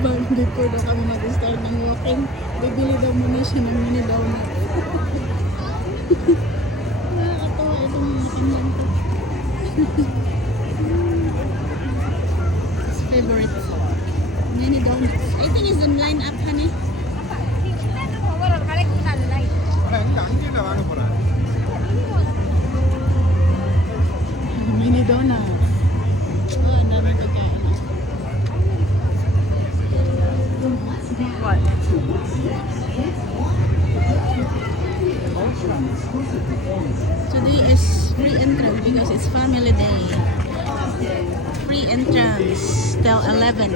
Bago before daw kami mag-start ng walking, bibili daw muna siya ng mini donut. Nakakatawa itong tingnan ko. His favorite. Mini donuts. I think it's in line up, honey. Mini donut. Oh, another pagkain. What? Today is free entrance because it's family day. Free entrance till 11.